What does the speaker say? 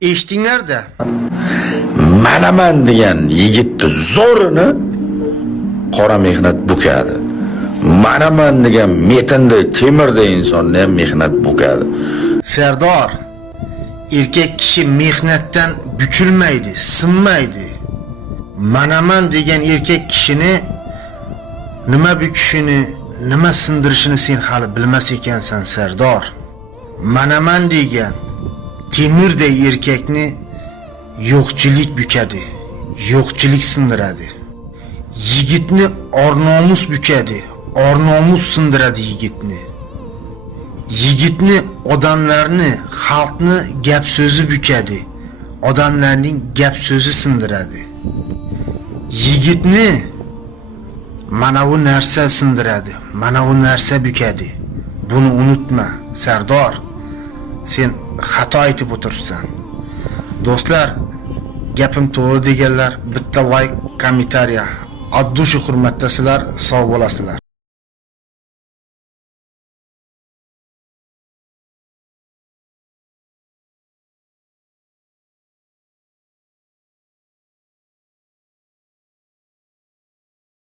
Eshitdinglar-da. Manaman degan yigitni zo'rini qora mehnat bukadi. Manaman degan metinda temirda insonni ham mehnat bukadi. Sardor, erkak kishi mehnatdan bukilmaydi, sinmaydi. Manaman degan erkak kishini nima bukishini, nima sindirishini sen hali bilmas ekansan, Sardor. Manaman degan temirday erkakni yo'qchilik bukadi, yo'qchilik sindiradi. Yigitni or-nomus bukadi, or-nomus sindiradi yigitni. Yigitni odamlarni, xalqni gap so'zi bukadi, odamlarning gap so'zi sindiradi. Yigitni mana bu narsa sindiradi, mana bu narsa bukadi. Buni unutma, Sardor. Sen xato aytib o'tiribsan. Do'stlar, gapim to'g'ri deganlar bitta like, kommentariya. Addushi hurmatdasizlar, sog' bo'lasizlar.